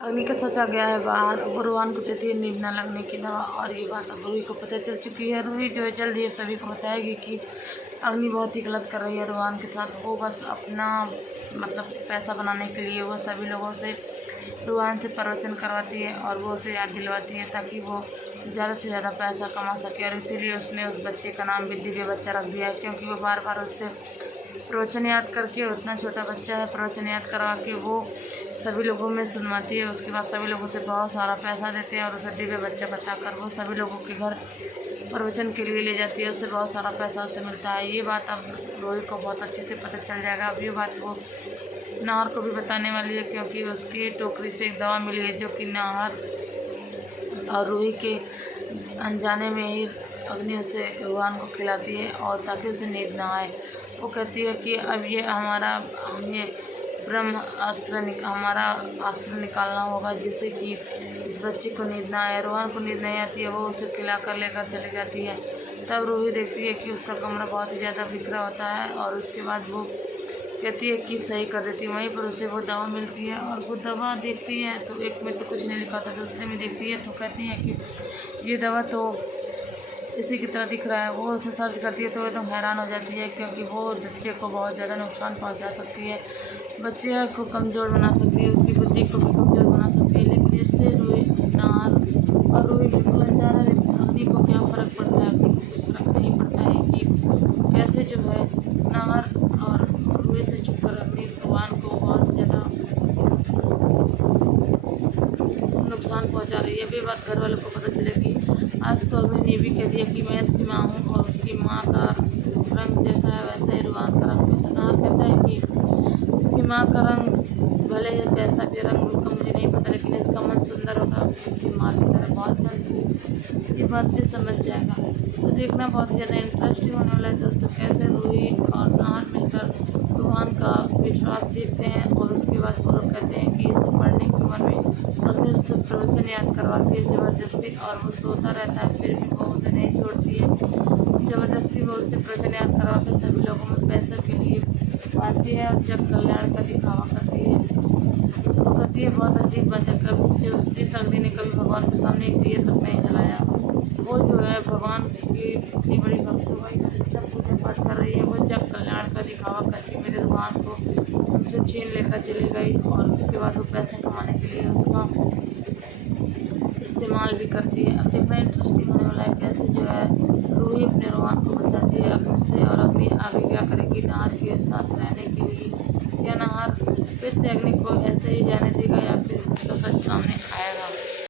अग्नि का सोचा गया है बाहर। रोहन को देती है नींद न लगने की दवा और ये बात अब रूही को पता चल चुकी है। रूही जो है जल्दी अब सभी को बताएगी कि अग्नि बहुत ही गलत कर रही है रोहन के साथ। वो बस अपना मतलब पैसा बनाने के लिए वो सभी लोगों से रोहन से प्रवचन करवाती है और वो उसे याद दिलवाती है ताकि वो ज़्यादा से ज़्यादा पैसा कमा सके। और इसीलिए उसने उस बच्चे का नाम भी दिव्य बच्चा रख दिया है, क्योंकि वो बार बार उससे प्रवचन याद करके, उतना छोटा बच्चा है, प्रवचन याद करवा के वो सभी लोगों में सुनवाती है। उसके बाद सभी लोगों से बहुत सारा पैसा देते हैं और उसे दिव्य बच्चा बताकर वो सभी लोगों के घर प्रवचन के लिए ले जाती है। उससे बहुत सारा पैसा उसे मिलता है। ये बात अब रोही को बहुत अच्छे से पता चल जाएगा। अब ये बात वो नाहर को भी बताने वाली है, क्योंकि उसकी टोकरी से एक दवा मिली है जो कि नाहर और रूही के अनजाने में ही अग्नि उसे रोहन को खिलाती है और ताकि उसे नींद ना आए। वो कहती है कि अब ये हमें ब्रह्म अस्त्र हमारा अस्त्र निकालना होगा जिससे कि इस बच्चे को नींद ना आए। रोहन को नींद नहीं आती है, वो उसे खिला कर लेकर चली जाती है। तब रूही देखती है कि उसका कमरा बहुत ही ज़्यादा बिखरा होता है और उसके बाद वो कहती है कि सही कर देती है। वहीं पर उसे वो दवा मिलती है और वो दवा देखती है तो एक में तो कुछ नहीं लिखा था, दूसरे में देखती है तो कहती है कि ये दवा तो इसी की तरह दिख रहा है। वो उसे सर्च करती है तो एकदम हैरान हो जाती है, क्योंकि वो बच्चे को बहुत ज़्यादा नुकसान पहुंचा सकती है, बच्चे को कमज़ोर बना सकती है, उसकी बुद्धि को भी कमज़ोर बना सकती है। लेकिन इससे रूही नाहर और रूही बिल्कुल अनजान है, लेकिन अग्नि को क्या फ़र्क पड़ता है। अग्नि को कुछ फ़र्क नहीं पड़ता है कि कैसे जो है नाहर और रूही से छुपकर अग्नि भगवान को बहुत ज़्यादा नुकसान पहुंचा रही है। ये बात घर वालों को पता चलेगी। आज तो अग्नि ने भी कह दिया कि मैं इसकी माँ हूँ और उसकी माँ का रंग जैसा है वैसा ही रोहन का रंग भी। तो नाहर कहता है कि उसकी माँ का रंग भले ही कैसा भी रंग उसका मुझे नहीं पता, लेकिन इसका मन सुंदर होगा, उसकी माँ की तरह बहुत मन। ये बात भी समझ जाएगा। तो देखना बहुत ही ज़्यादा इंटरेस्टिंग होने वाला है दोस्तों, कैसे रूही और नाहर मिलकर रोहन का विश्वास जीतते हैं। और उसके बाद वो लोग कहते हैं कि इसे पढ़ने की उम्र में अग्नि उससे प्रवचन याद करवाती है ज़बरदस्ती, और वो सोता रहता है फिर भी वो उसे नहीं छोड़ती है। ज़बरदस्ती वो उससे प्रवचन याद करवा कर सभी लोगों में पैसों के लिए बांटती है और जग कल्याण का दिखावा करती है। वो कहती है बहुत अजीब बात है, कभी जिस अग्नि ने कभी भगवान के सामने एक दिया तक नहीं जलाया, वो जो है भगवान की इतनी बड़ी भक्त भाई सब पूजा पाठ कर रही है, वो जग कल्याण का दिखावा करके मेरे भगवान को उनसे छीन लेकर चली गई और उसके बाद वो पैसे कमाने के लिए उसका इस्तेमाल भी करती है। अब देखना इंटरेस्टिंग होने वाला है कैसे जो है रूही अपने रोहन को बचाती है अग्नि से, और अग्नि आगे क्या करेगी नाहर के साथ रहने के लिए। क्या नाहर फिर से अग्नि को ऐसे ही जाने देगा या फिर